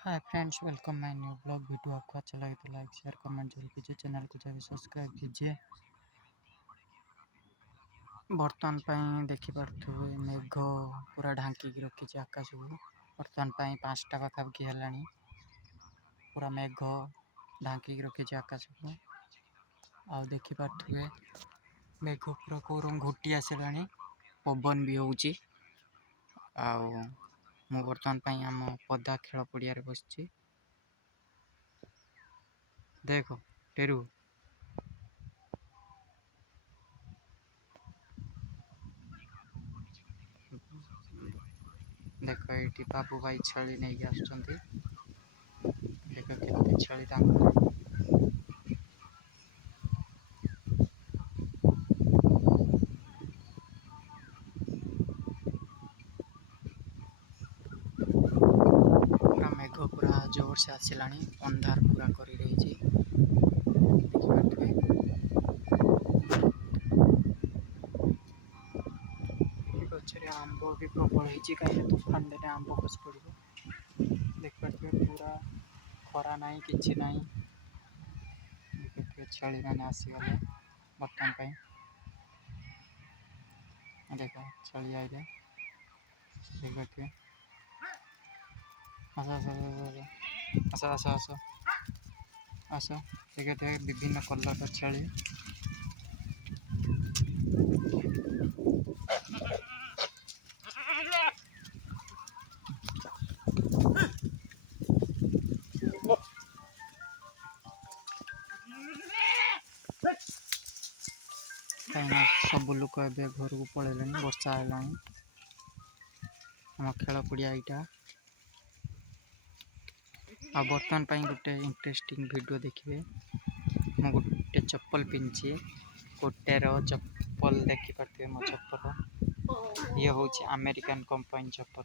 Hi friends, welcome my new blog. Video आपको अच्छा लगे तो लाइक शेयर कमेंट जरूर कीजिए। चैनल को जाकर सब्सक्राइब कीजिए। बर्तमान देखिपे मेघ पूरा ढांकी रखी आकाश को। बर्तमान 5टा पाखापाखि है, पूरा मेघ ढांकी रखी आकाश को। आ देखिपे मेघ पूरा कौरम घोटी आसला, पवन भी हो। बर्तमान आम पदा खेल पड़िया बस देख टेरू देख ये बाबू भाई छेली नहीं आसुँच। देख के छेली पूरा मेघ पूरा जोर से आसला, अंधार पूरा कर रही। गचरे आंब भी प्रबल होती कहीं तूफान दिन आंब खस पड़। देखिए पूरा खरा ना कि ना। देखिए छेली मैंने आसीगले बर्तमान देख छेली आइले। देखिए आस आस आस आस आस देखिए विभिन्न कलर छेली। कहीं सब लोक ए घर को पलैले, वर्षा है आम खेल पड़िया यहाँ। आ बर्तमान गोटे इंटरेस्टिंग वीडियो देखिए। मु गोटे चप्पल पिंधि गोटेर चप्पल देखिपे। मो चप्पल ये हूँ अमेरिकन कंपनी चप्पल।